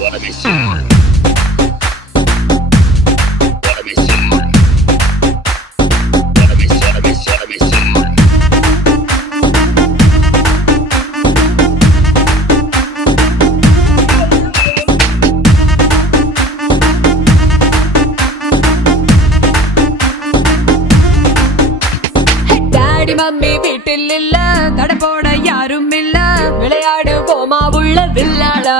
Wanna be seen. Mummy வீட்டில் இல்ல, தடை போட யாரும் இல்ல, விளையாடு போமா உள்ள வில்லாடா.